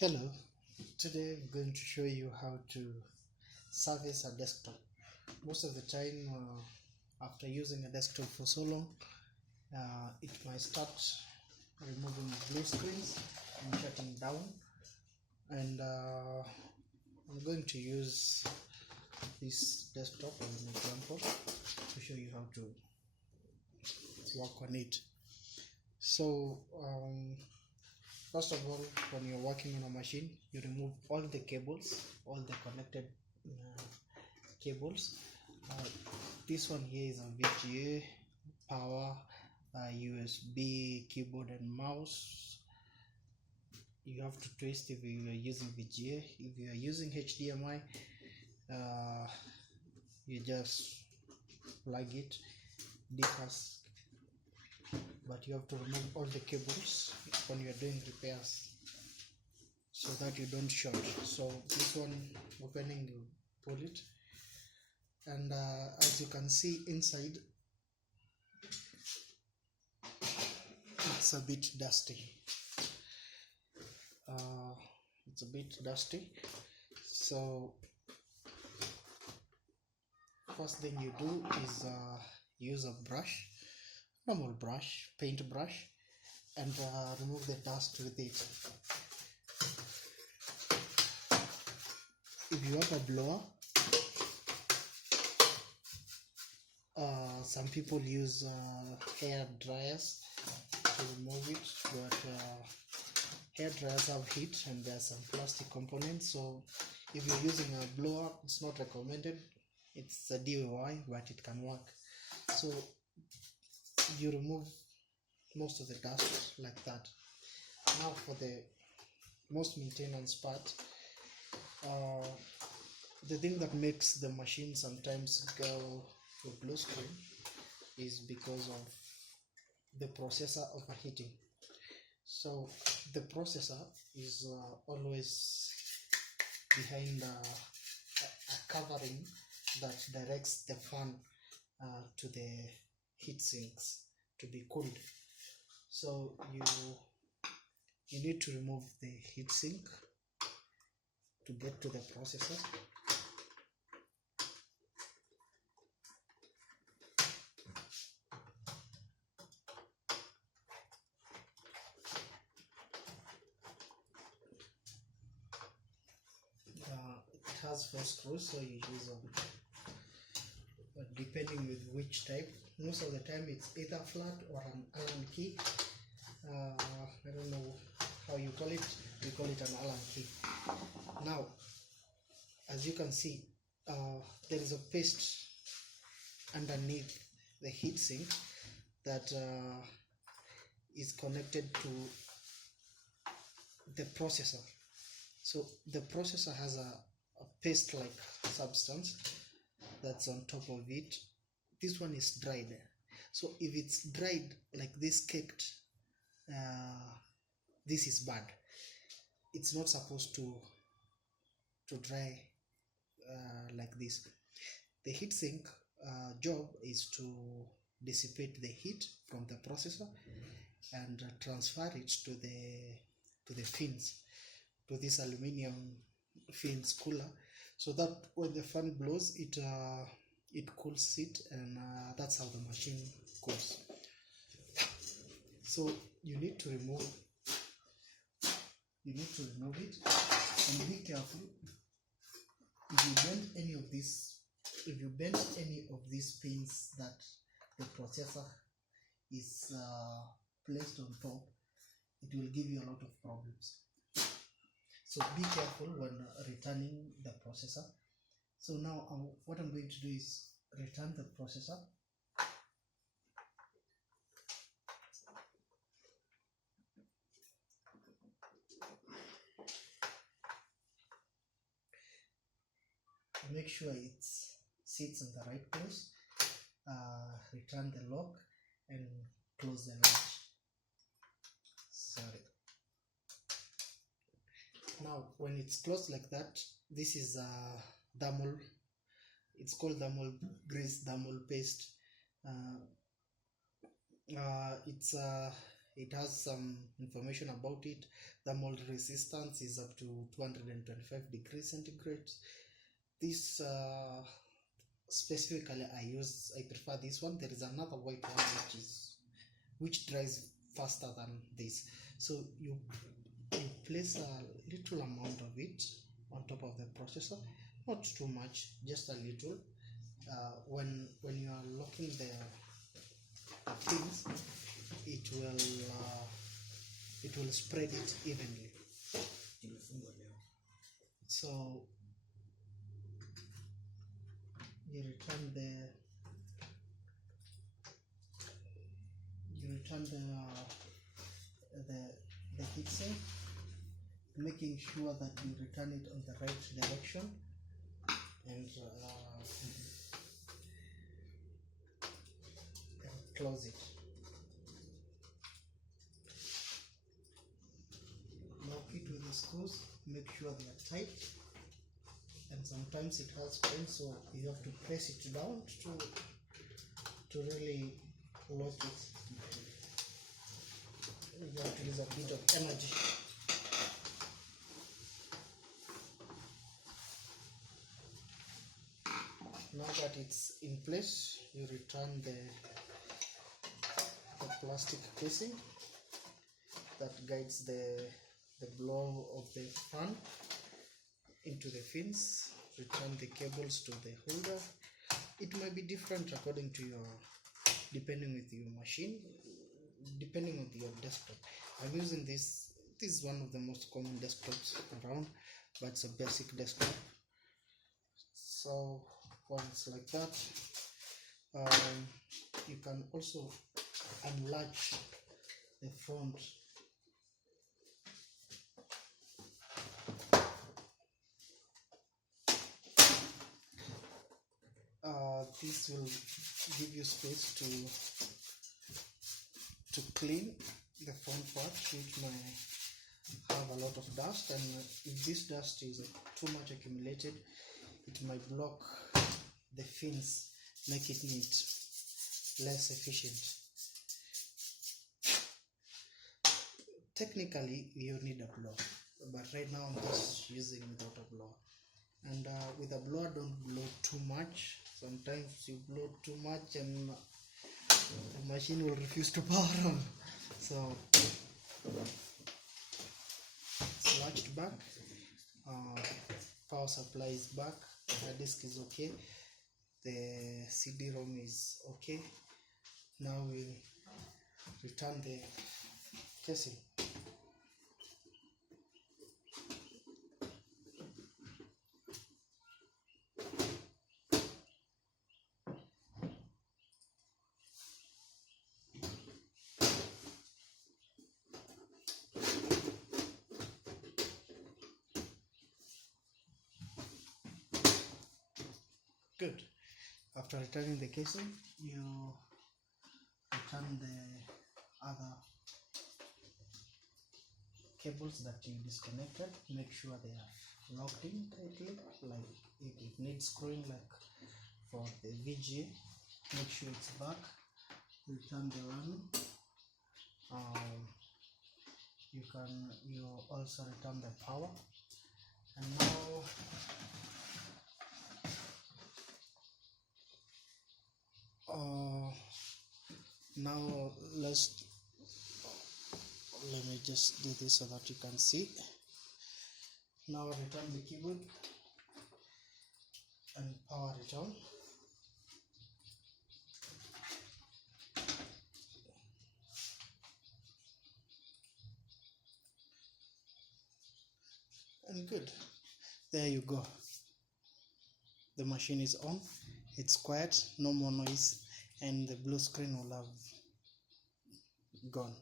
Hello, today I'm going to show you how to service a desktop. Most of the time, after using a desktop for so long, it might start removing blue screens and shutting down. And I'm going to use this desktop as an example to show you how to work on it. So, first of all, when you're working on a machine, you remove all the cables, all the connected cables. This one here is a VGA, power, USB, keyboard and mouse. You have to twist if you are using VGA. If you are using HDMI, you just plug it, deface, but you have to remove all the cables when you are doing repairs so that you don't short. So this one, opening, you pull it, and as you can see inside, it's a bit dusty. So first thing you do is use a brush, normal brush, paint brush, and remove the dust with it. If you have a blower, some people use hair dryers to remove it, but hair dryers have heat and there are some plastic components, so if you're using a blower, it's not recommended. It's a DIY, but it can work. So you remove most of the dust like that. Now for the most maintenance part, the thing that makes the machine sometimes go to blue screen is because of the processor overheating. So the processor is always behind a covering that directs the fan to the heat sinks to be cooled. So you need to remove the heat sink to get to the processor. It has 4 screws, so you use depending with which type. Most of the time it's either flat or an Allen key. I don't know how you call it. We call it an Allen key. Now, as you can see, there is a paste underneath the heatsink that is connected to the processor. So the processor has a paste-like substance that's on top of it. This one is dried. So if it's dried like this, caked, this is bad. It's not supposed to dry like this. The heatsink job is to dissipate the heat from the processor and transfer it to the fins, to this aluminium fins cooler, so that when the fan blows, it cools it, and that's how the machine cools. So you need to remove it, and be careful. If you bend any of these pins that the processor is placed on top, it will give you a lot of problems. So be careful when returning the processor. So now what I'm going to do is return the processor. Make sure it sits in the right place. Return the lock and close the latch. Sorry. Now when it's closed like that, this is thermal, it's called thermal grease, thermal paste. It has some information about it. The mold resistance is up to 225 degrees centigrade. This specifically I prefer this one. There is another white one which dries faster than this. So you place a little amount of it on top of the processor, not too much, just a little. When you are locking the pins, it will spread it evenly. So you return the heatsink, making sure that you return it on the right direction, and close it. Lock it with the screws, make sure they are tight, and sometimes it has pain, so you have to press it down to really lock it. You have to use a bit of energy. Now that it's in place, you return the plastic casing that guides the blow of the fan into the fins. Return the cables to the holder. It might be different according to depending with your machine, depending on your desktop. I'm using this is one of the most common desktops around, but it's a basic desktop. So once like that, you can also unlatch the front. This will give you space to clean the front part, which might have a lot of dust, and if this dust is too much accumulated, it might block the fins, make it less efficient. Technically you need a blower, but right now I'm just using without a blower. And with a blower, don't blow too much. Sometimes you blow too much and the machine will refuse to power on. So it's latched back, power supply is back, the disk is okay, the CD-ROM is okay. Now we return the casing. Good. After returning the casing, you return the other cables that you disconnected. Make sure they are locked in tightly. Like if it needs screwing, like for the VGA, make sure it's back. Return the one. You also return the power, and now let me just do this so that you can see. Now return the keyboard and power it on. And good, there you go. The machine is on, it's quiet, no more noise, and the blue screen will have gone.